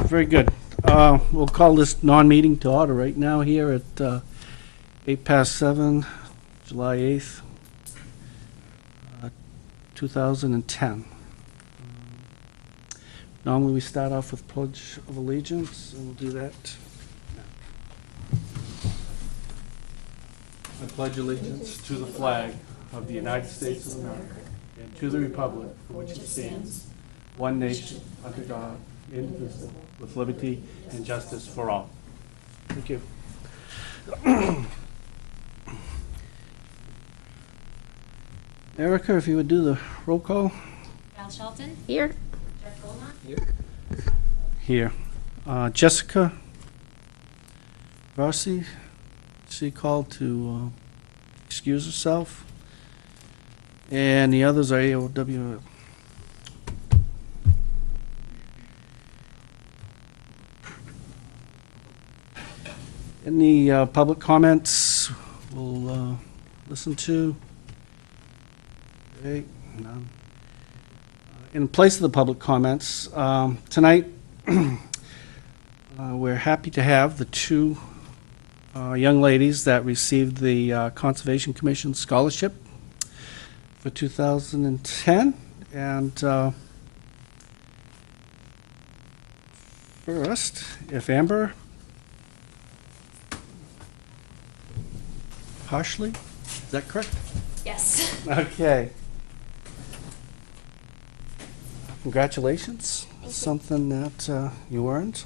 Very good. We'll call this non-meeting to order right now here at 7:08, July 8th, 2010. Normally we start off with Pledge of Allegiance, and we'll do that now. I pledge allegiance to the flag of the United States of America and to the republic for which it stands, one nation, under God, indivisible, with liberty and justice for all. Thank you. Erica, if you would do the roll call. Val Shelton. Here. Jeff Goldman. Here. Jessica Varsi, she called to excuse herself. And the others are AOW. Any public comments we'll listen to? Okay, none. In place of the public comments, tonight we're happy to have the two young ladies that received the Conservation Commission Scholarship for 2010. And first, if Amber Harshly, is that correct? Yes. Okay. Congratulations. Thank you. Something that you earned,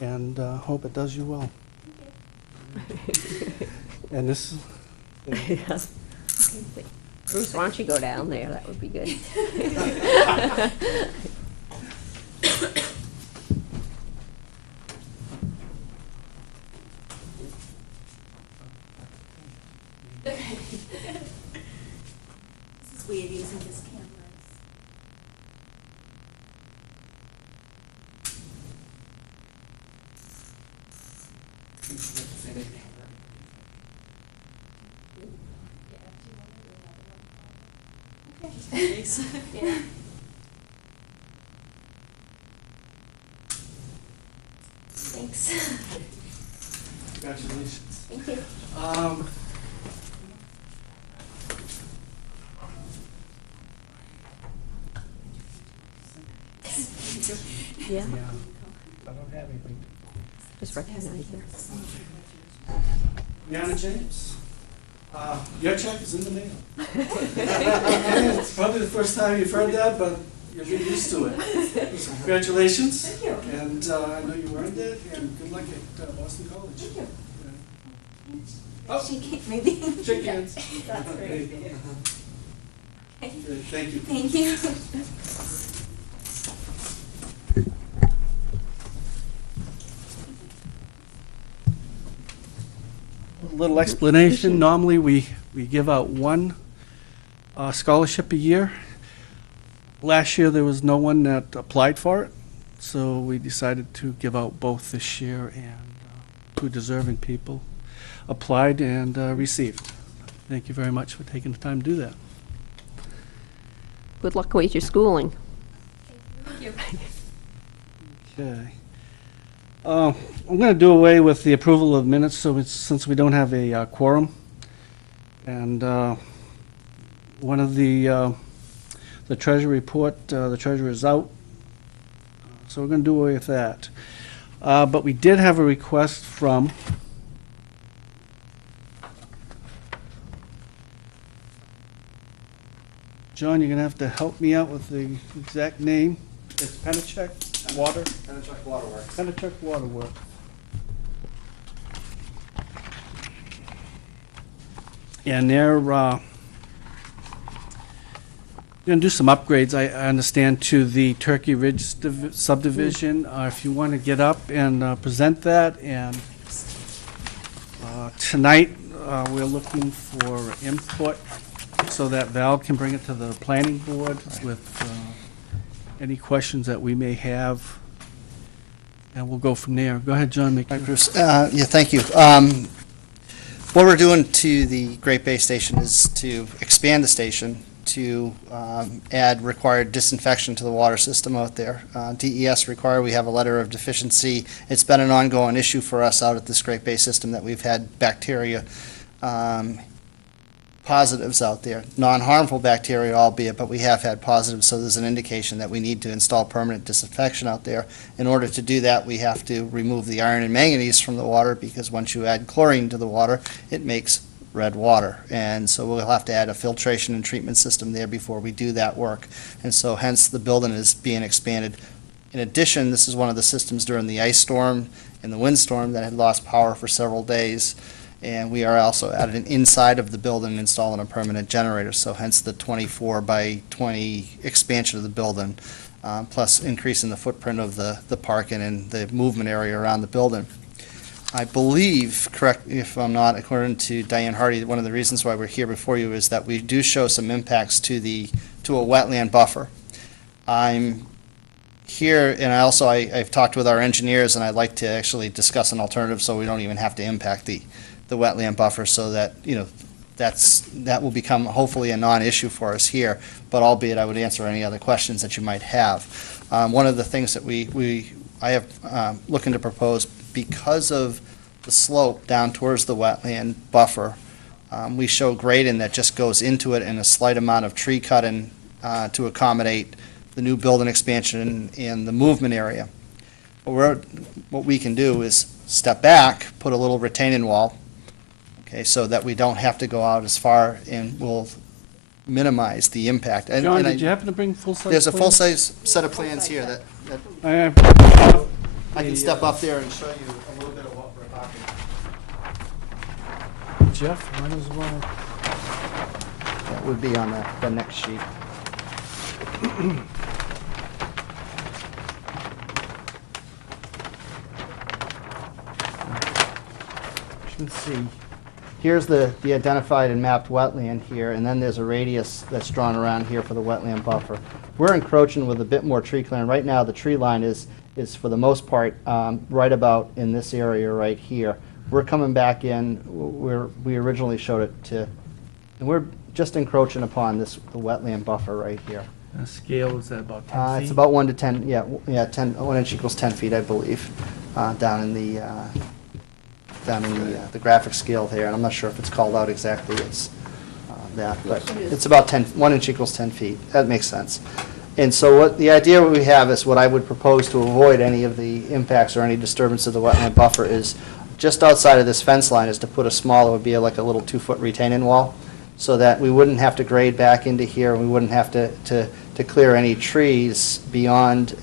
Thank you. and hope it does you well. Thank you. And this is, Yes. Bruce, why don't you go down there? That would be good. This is weird using this camera. Thanks. Yeah. Thanks. congratulations. Thank you. Yeah, Yeah, I don't have anything. just recognize her. Brianna James, your check is in the mail. It's probably the first time you've heard that, but you'll get used to it. So congratulations. Thank you. And I know you earned it, and good luck at Boston College. Thank you. Oh. Maybe. Shake hands. That's great. Good, thank you. Thank you. A little explanation. Normally, we give out one scholarship a year. Last year, there was no one that applied for it, so we decided to give out both this year, and two deserving people applied and received. Thank you very much for taking the time to do that. Good luck with your schooling. Thank you. Okay. I'm going to do away with the approval of minutes, since we don't have a quorum. And one of the treasury report, the treasurer is out, so we're going to do away with that. But we did have a request from John. You're going to have to help me out with the exact name. It's Penachuk Water. Penachuk Waterworks. Penachuk Waterworks. And they're going to do some upgrades, I understand, to the Turkey Ridge subdivision. If you want to get up and present that. And tonight, we're looking for input so that Val can bring it to the planning board with any questions that we may have. And we'll go from there. Go ahead, John. Hi, Bruce. Yeah, thank you. What we're doing to the Great Bay Station is to expand the station to add required disinfection to the water system out there. DES require, we have a letter of deficiency. It's been an ongoing issue for us out at this Great Bay system that we've had bacteria positives out there. Non-harmful bacteria albeit, but we have had positives, so there's an indication that we need to install permanent disinfection out there. In order to do that, we have to remove the iron and manganese from the water, because once you add chlorine to the water, it makes red water. And so we'll have to add a filtration and treatment system there before we do that work. And so hence the building is being expanded. In addition, this is one of the systems during the ice storm and the windstorm that had lost power for several days. And we are also adding inside of the building installing a permanent generator, so hence the 24 by 20 expansion of the building, plus increasing the footprint of the parking and the movement area around the building. I believe, correct me if I'm not, according to Diane Hardy, one of the reasons why we're here before you is that we do show some impacts to a wetland buffer. I'm here, and I've talked with our engineers, and I'd like to actually discuss an alternative so we don't even have to impact the wetland buffer, so that, that will become hopefully a non-issue for us here, but albeit I would answer any other questions that you might have. One of the things that I have looking to propose, because of the slope down towards the wetland buffer, we show grading that just goes into it and a slight amount of tree cutting to accommodate the new building expansion in the movement area. What we can do is step back, put a little retaining wall, okay, so that we don't have to go out as far, and we'll minimize the impact. And- John, and did you happen to bring full-size There's a plans? full-size set of plans here that I can step up there and show you a little bit of what we're talking about. Jeff, might as well. That would be on the next sheet. You can see, here's the identified and mapped wetland here, and then there's a radius that's drawn around here for the wetland buffer. We're encroaching with a bit more tree clearing. Right now, the tree line is for the most part right about in this area right here. We're coming back in where we originally showed it to, and we're just encroaching upon the wetland buffer right here. Scale is at about 10 feet? It's about 1 to 10, yeah, 1 inch equals 10 feet, I believe, down in the graphic scale there, and I'm not sure if it's called out exactly as that, but it's about 1 inch equals 10 feet. That makes sense. And so what the idea we have is, what I would propose to avoid any of the impacts or any disturbance of the wetland buffer is, just outside of this fence line, is to put a small, it would be like a little 2-foot retaining wall, so that we wouldn't have to grade back into here, we wouldn't have to clear any trees beyond,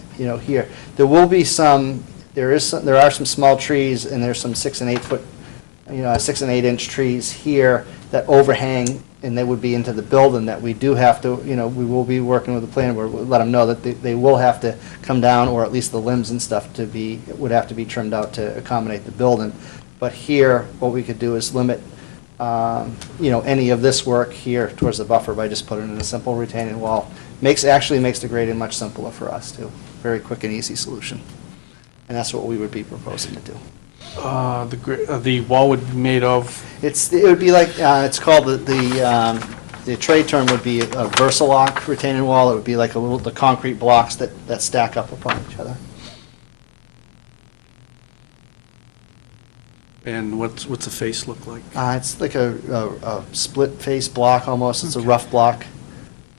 here. There will be there are some small trees, and there's some 6 and 8 foot, 6 and 8 inch trees here that overhang, and they would be into the building that we do have to, we will be working with the planning board, we'll let them know that they will have to come down, or at least the limbs and stuff would have to be trimmed out to accommodate the building. But here, what we could do is limit, any of this work here towards the buffer by just putting in a simple retaining wall. Actually makes the grading much simpler for us too. Very quick and easy solution. And that's what we would be proposing to do. The wall would be made of, It would be like, it's called, the trade term would be a Versalock retaining wall. It would be like the concrete blocks that stack up upon each other. and what's the face look like? It's like a split face block almost. It's a rough block.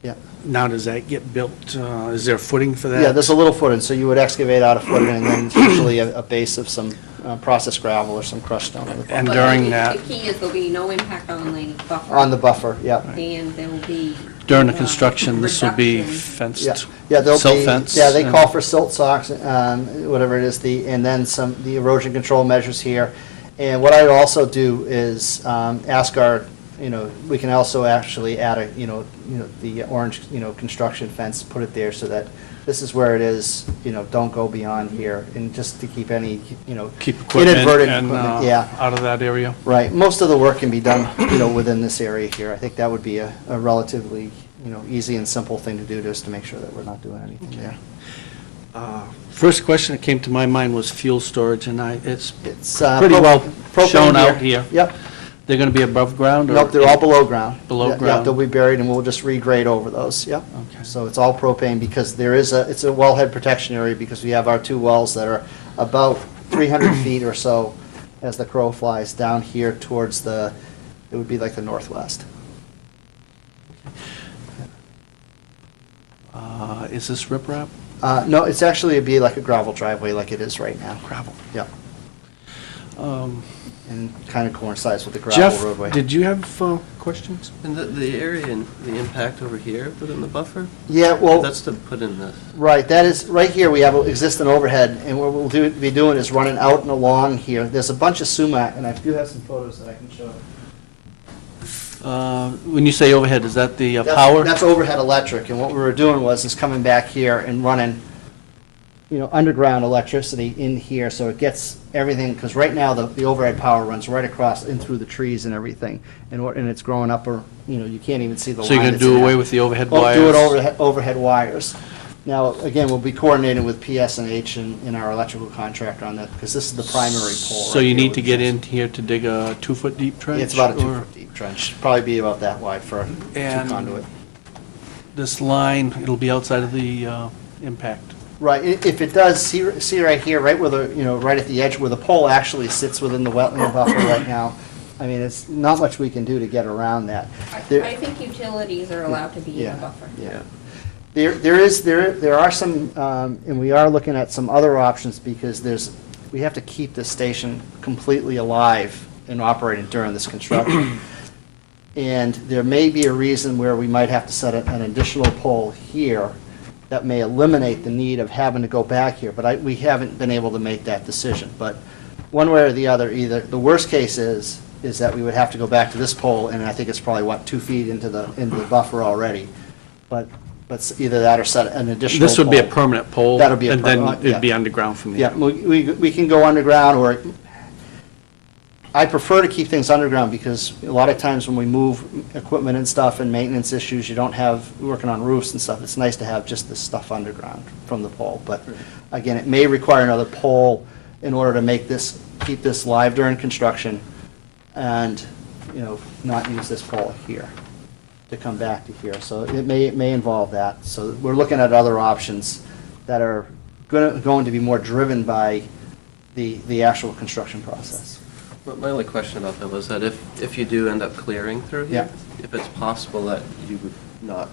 Yeah. Now, does that get built, is there footing for that? Yeah, there's a little footing, so you would excavate out a footing, and then usually a base of some processed gravel or some crushed stone on the And bottom. during The that, key is there'll be no impact on the buffer. On the buffer, yeah. And there will be. during the construction, this will be reduction. fenced? Yeah, yeah, there'll Silt be, fence yeah, they and- call for silt socks, whatever it is, and then the erosion control measures here. And what I would also do is ask our, we can also actually add the orange, construction fence, put it there so that this is where it is, don't go beyond here, and just to keep any, Keep equipment inadvertent and, equipment, yeah. out of that area? Right, most of the work can be done, within this area here. I think that would be a relatively, easy and simple thing to do, just to make sure that we're not doing anything there. First question that came to my mind was fuel storage, and it's It's pretty well shown out here. Yep. They're gonna be above ground or? Nope, they're all below ground. Below Yeah, ground. they'll be buried, and we'll just regrade over those, yep. Okay. So it's all propane, because it's a wellhead protection area, because we have our two wells that are about 300 feet or so as the crow flies down here towards it would be like the northwest. Is this riprap? No, it's actually, it'd be like a gravel driveway like it is right now. Gravel. Yep, Um, and kind of coincides with the gravel roadway. Jeff, did you have questions? And the area and the impact over here within the buffer? Yeah, well. That's to put in this. Right, that is, right here, we have an existing overhead, and what we'll be doing is running out and along here. There's a bunch of sumac, and I do have some photos that I can show. When you say overhead, is that the That's- power? That's overhead electric, and what we were doing is coming back here and running, underground electricity in here, so it gets everything, because right now, the overhead power runs right across in through the trees and everything, and it's growing up, or, you can't even see the line. So you're gonna that's do in away there. with the overhead We'll wires? do it overhead wires. Now, again, we'll be coordinating with PSNH and our electrical contractor on that, because this is the primary pole. So right you here, need to which get is- in here to dig a 2-foot deep trench? It's about a or 2-foot deep trench, probably be about that wide for a And- conduit. This line, it'll be outside of the impact? Right, if it does, see right here, right where right at the edge where the pole actually sits within the wetland buffer right now, I mean, it's not much we can do to get around that. There- I think utilities are allowed to be in Yeah. the buffer. Yeah. There are some, and we are looking at some other options, because we have to keep this station completely alive and operating during this construction. And there may be a reason where we might have to set an additional pole here that may eliminate the need of having to go back here, but we haven't been able to make that decision. But one way or the other, either, the worst case is that we would have to go back to this pole, and I think it's probably, 2 feet into the buffer already. But either that or set an additional This would be a pole. permanent pole? That'll be a And then permanent, it'd yeah. be underground from Yeah, there? we can go underground, or I prefer to keep things underground, because a lot of times when we move equipment and stuff and maintenance issues, you don't have, working on roofs and stuff, it's nice to have just this stuff underground from the pole. But again, it may require another pole in order to keep this live during construction, and, not use this pole here to come back to here. So it may involve that. So we're looking at other options that are going to be more driven by the actual construction process. But my only question about that was that if you do end up clearing through here, if it's possible that you would not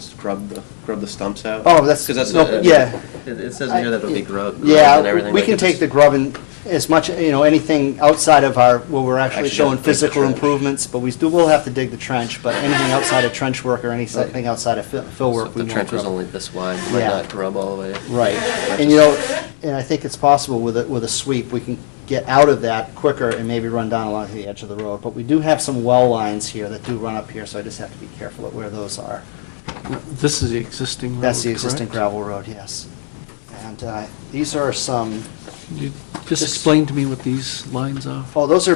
scrub the stumps out? Oh, that's, 'Cause no, yeah. It says in here that it'll be grubbed and Yeah, everything. we like can if take it's- the grubbing as much, anything outside of where we're actually Actually showing have to dig the physical trench. improvements, but will have to dig the trench, but anything outside of trench work or anything outside of fill So work, if we the won't trench was grub. only this wide, you might Yeah. not grub all the way. Right, and and I think it's possible with a sweep, we can get out of that quicker and maybe run down along the edge of the road. But we do have some well lines here that do run up here, so I just have to be careful at where those are. This is the existing road, That's the existing correct? gravel road, yes. And these are some, You Just explain to me what these lines are. oh, those are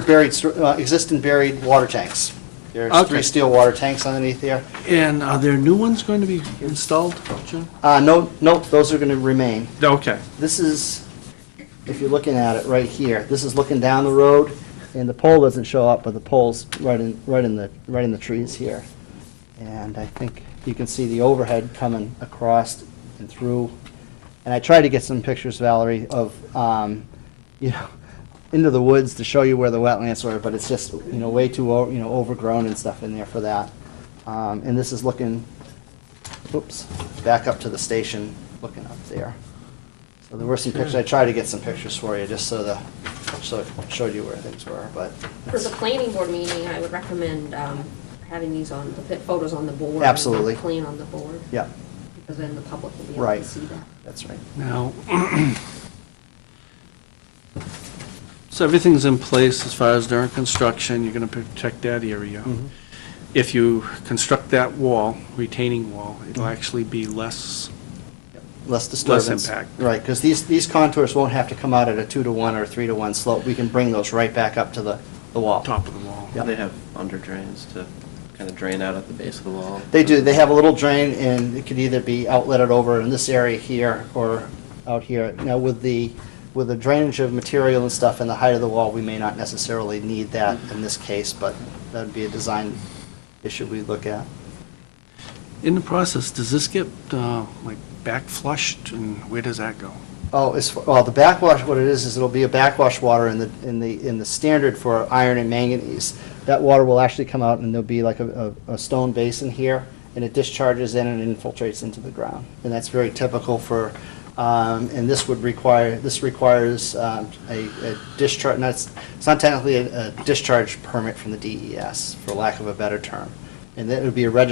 existing buried water tanks. There's Okay. 3 steel water tanks underneath there. And are there new ones going to be installed, Jim? No, those are gonna remain. Okay. This is, if you're looking at it right here, this is looking down the road, and the pole doesn't show up, but the pole's right in the trees here. And I think you can see the overhead coming across and through. And I tried to get some pictures, Valerie, of, into the woods to show you where the wetlands were, but it's just, way too, overgrown and stuff in there for that. And this is looking, oops, back up to the station, looking up there. So there were some pictures, I tried to get some pictures for you, just so it showed you where things were, but. For the planning board meeting, I would recommend having these the photos on the board. Absolutely. And the plan on the board, Yeah, because then the public will be able Right. to see that. that's right. Now, so everything's in place as far as during construction, you're going to protect that area. Mhm. If you construct that wall, retaining wall, it'll actually be less, Less disturbance. impact. Right, because these contours won't have to come out at a 2-to-1 or 3-to-1 slope. We can bring those right back up to the wall. top of the wall. Yeah. They have under drains to kind of drain out at the base of the wall. They do, they have a little drain, and it could either be outletted over in this area here or out here. Now, with the with the drainage of material and stuff and the height of the wall, we may not necessarily need that in this case, but that would be a design issue we'd look at. In the process, does this get, like, back flushed, and where does that go? Oh, well, the backwash, what it is it'll be a backwash water in the standard for iron and manganese. That water will actually come out and there'll be like a stone basin here, and it discharges in and infiltrates into the ground. And that's very typical for, and this requires a discharge, it's not technically a discharge permit from the DES, for lack of a better term. And that would be the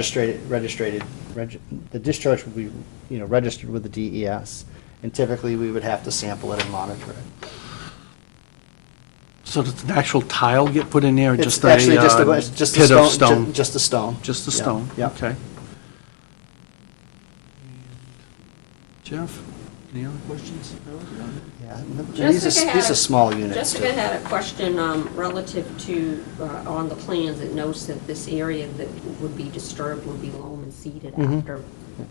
discharge would be, registered with the DES. And typically, we would have to sample it and monitor it. So does an actual tile get put in there, or It's just a actually just a pit of stone, stone? just a stone. Just a Yeah, stone? yeah. Okay. Jeff, any other questions? Yeah, Jessica these had are small units. Jessica too. had a question relative to, on the plans, it notes that this area that would be disturbed would be loam and seeded Mhm. after.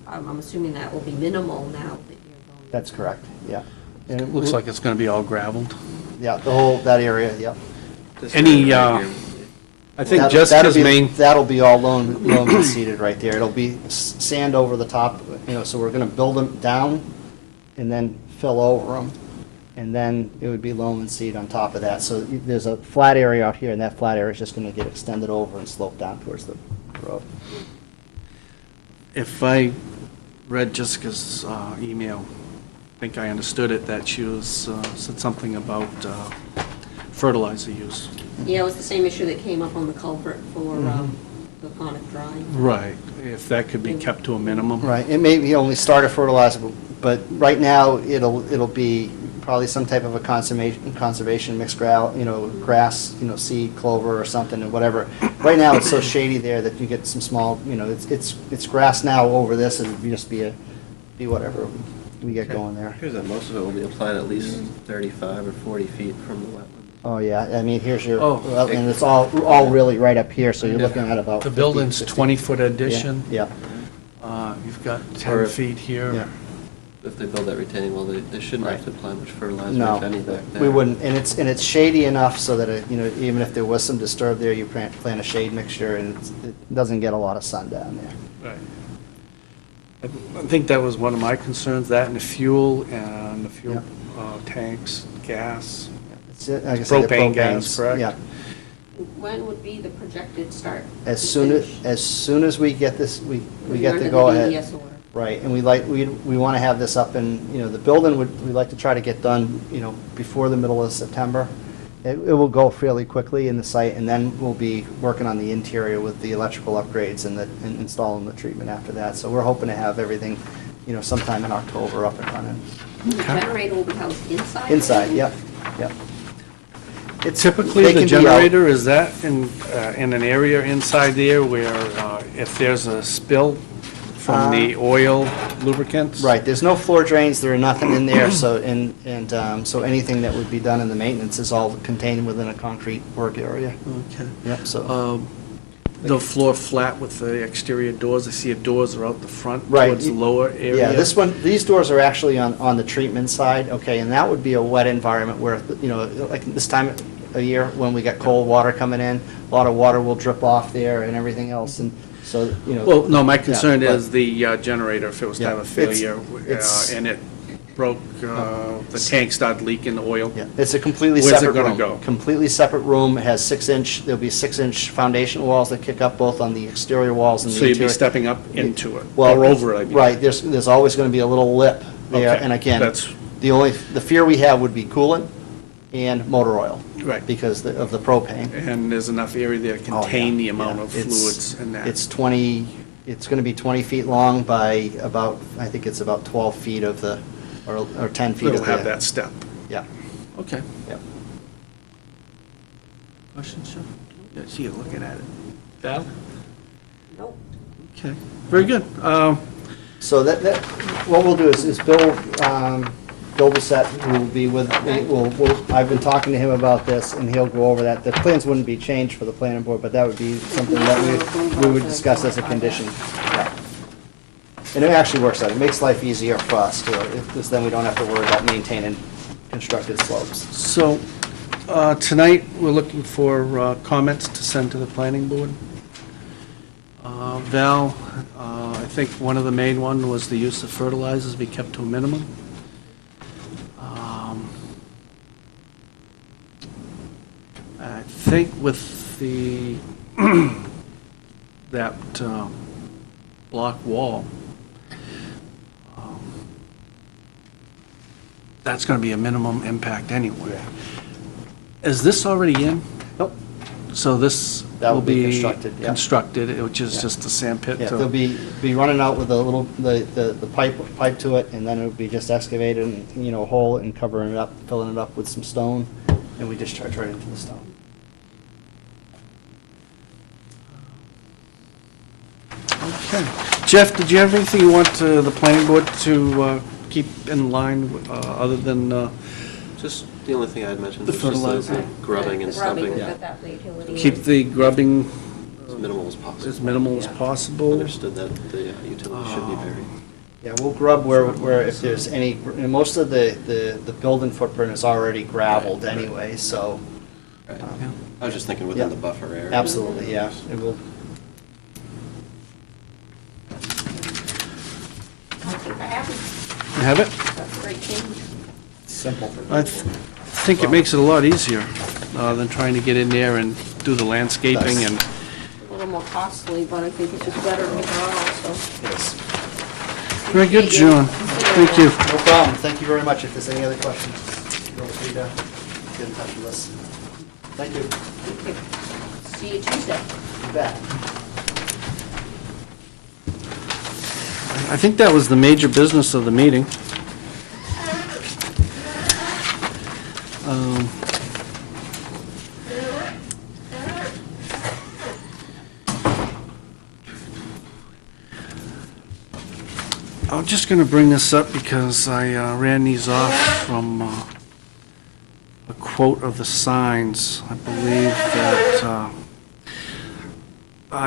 I'm assuming that will be minimal now that you're going. That's correct, yeah. And It looks like it's going to be all gravelled. Yeah, the whole, that area, yeah. This Any, area right here. I think That'll Jessica's be- main, That'll be all loam and seeded right there. It'll be sand over the top, so we're gonna build them down and then fill over them. And then it would be loam and seed on top of that. So there's a flat area out here, and that flat area is just gonna get extended over and slope down towards the road. if I read Jessica's email, I think I understood it, that she was, said something about fertilizer use. Yeah, it was the same issue that came up on the culvert for Mhm. the Conic Drive. Right, if that could be kept to a minimum. Right, it may be only start a fertilizer, but right now, it'll be probably some type of a conservation mixed grass, seed, clover or something, or whatever. Right now, it's so shady there that you get some small, it's grass now over this, and it'd just be whatever we get going there. Appears that most of it will be applied at least 35 or 40 feet from the wetland. Oh, yeah, I mean, here's your, Oh. well, and it's all really right up here, so you're looking at about The 50, building's 60. 20-foot Yeah, addition. Yeah, You've got 10 Or- feet here. yeah. If they build that retaining wall, they shouldn't have Right. to apply much fertilizer, No, if any, back there. we wouldn't, and it's shady enough so that, even if there was some disturb there, you plant a shade mixture, and it doesn't get a lot of sun down there. Right. I think that was one of my concerns, that and the fuel tanks, gas. It's, like I said, the Propane gas, propanes, correct? Yeah. When would be the projected start? As to soon finish? as we get this, we You're get under the the go-ahead. DES order. Right, and we want to have this up in, the building we'd like to try to get done, before the middle of September. It will go fairly quickly in the site, and then we'll be working on the interior with the electrical upgrades and installing the treatment after that. So we're hoping to have everything, sometime in October up and running. The generator will be housed inside? Inside, yep, yep. Typically, they the can be out- generator, is that in an area inside there where if there's a spill from the oil lubricants? Right, there's no floor drains, there are nothing in there, so, so anything that would be done in the maintenance is all contained within a concrete work area. Okay. Yep, so. The floor flat with the exterior doors, I see doors are out the front Right. towards the lower area. Yeah, these doors are actually on the treatment side, okay, and that would be a wet environment where, like this time of year, when we got cold water coming in, a lot of water will drip off there and everything else, and so, Well, no, my concern but- is the generator, if it was to have a Yeah, it's- failure it's- and it broke, the tank started leaking oil. Yeah, it's a completely Where's it separate gonna room. go? Completely separate room, it has there'll be 6-inch foundation walls that kick up both on the exterior walls and the So you'd interior. be stepping up into it, Well, or over it, I mean. Right, there's always gonna be a little lip there, Okay, and again, that's- the fear we have would be coolant and motor oil. Right. Because of the propane. And there's enough area there to Oh, contain yeah, the amount yeah. of It's- fluids in that. It's gonna be 20 feet long by about, I think it's about 12 feet of the, or 10 feet of It'll the. have that step. Yeah, Okay. yeah. Questions, Jeff? Yeah, I see you looking at it. Val? Nope. Okay, very good. So what we'll do is Bill Bissett, who will be with, I've been talking to him about this, and he'll go over that. The plans wouldn't be changed for the planning board, but that would be something that we would discuss as a condition. Yeah. And it actually works out, it makes life easier for us too, because then we don't have to worry about maintaining constructed slopes. So, tonight, we're looking for comments to send to the planning board. Val, I think one of the main one was the use of fertilizers be kept to a minimum. I think with the, that block wall, that's going to be a minimum impact anyway. Is this already in? Nope. So this That will will be be constructed, yeah. constructed, which is Yeah. just a sand pit? Yeah, to- they'll be running out with a little, the pipe to it, and then it'll be just excavated and, a hole and covering it up, filling it up with some stone, and we discharge right into the stone. Okay. Jeff, did you have anything you want the planning board to keep in line, other than Just the only thing I had mentioned The was just fertilizer. the grubbing and The grubbing, stumping, we've got that the utility. keep the grubbing as minimal as possible. as minimal as Yeah. possible? Understood that the utility should be buried. Yeah, we'll grub where if there's any, and most of the building footprint is already gravelled anyway, so, Right. Yeah. I was just thinking Yeah. within the buffer area. absolutely, yeah, it will. I think I have it. You have it? That's a great change. Simple. I think it makes it a lot easier than trying to get in there and do the landscaping and, A little more costly, but I think it's just better overall, so. Yes. very good, Appreciate you John. considering Thank you. that. No problem, thank you very much. If there's any other questions, feel free to get in touch with us. Thank you. Thank you. See you Tuesday. You bet. I think that was the major business of the meeting. I'm just going to bring this up because I ran these off from a quote of the signs. I believe that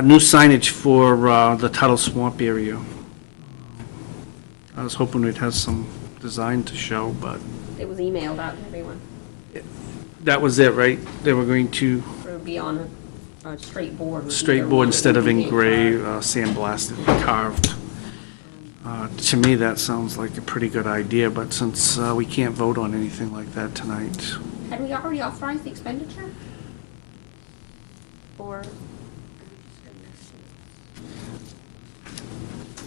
new signage for the Tuttle Swamp area. I was hoping we'd have some design to show, but It was emailed out to everyone. that was it, right? They were going to It would be on a straight board. with straight either board one. instead of It would be engraved, carved. sandblasted, carved. To me, that sounds like a pretty good idea, but since we can't vote on anything like that tonight, Had we already authorized the expenditure? Or?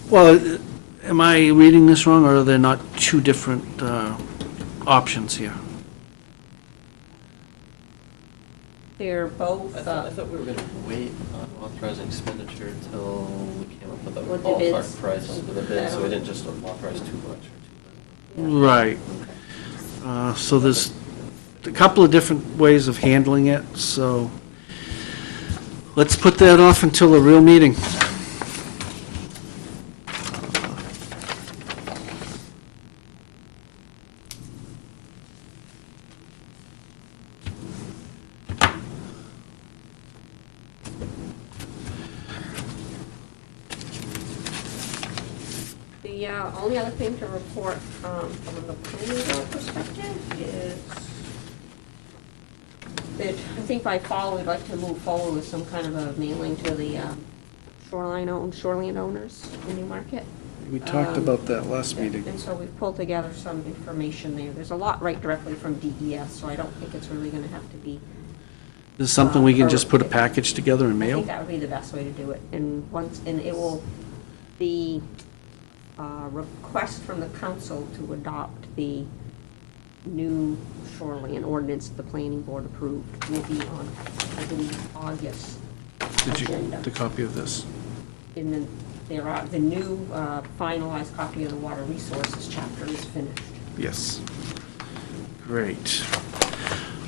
well, am I reading this wrong, or are there not two different options here? They're both, I thought we were going to wait on authorizing expenditure until we came up with a With the bids. ballpark price for the bid, so we didn't just authorize too much or too Right. So there's a couple of different ways of handling it, so let's put that off until a real meeting. the only other thing to report from the planning board perspective is that I think by fall, we'd like to move forward with some kind of a mailing to the shoreline owners in Newmarket. We talked about that last Yeah, meeting. And so we've pulled together some information there. There's a lot right directly from DES, so I don't think it's really gonna have to be. Is something we can just put a package together and I mail? think that would be the best way to do it. And it will, the request from the council to adopt the new shoreline ordinance the planning board approved will be on, I believe, August Did you agenda. get the copy of this? And then the new finalized copy of the water resources chapter is finished. Yes. Great.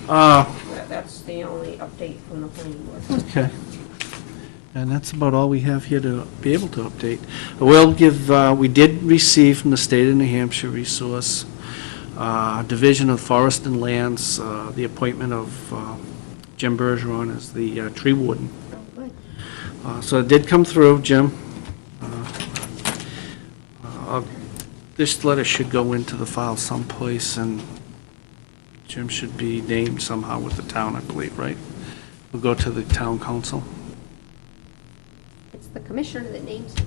That's the only update from the planning board. Okay. And that's about all we have here to be able to update. We'll give, we did receive from the state of New Hampshire Resource, Division of Forest and Lands, the appointment of Jim Bergeron as the tree warden. Oh, good. So it did come through, Jim. This letter should go into the file someplace, and Jim should be named somehow with the town, I believe, right? We'll go to the town council. It's the commissioner that names it.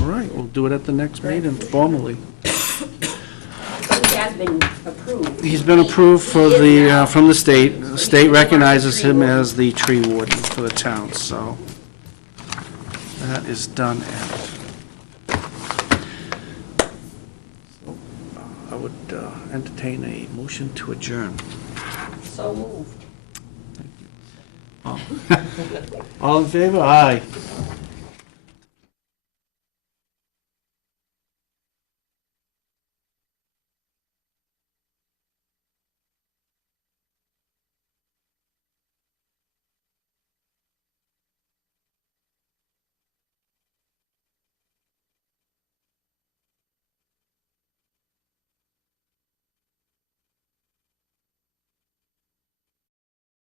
All right, we'll do it at the next meeting formally. But he has been approved. He's been approved for He is the, now. from the state. The state He's recognizes tree him warden. as the tree warden for the town, so that is done. I would entertain a motion to adjourn. So moved. All in favor? Aye.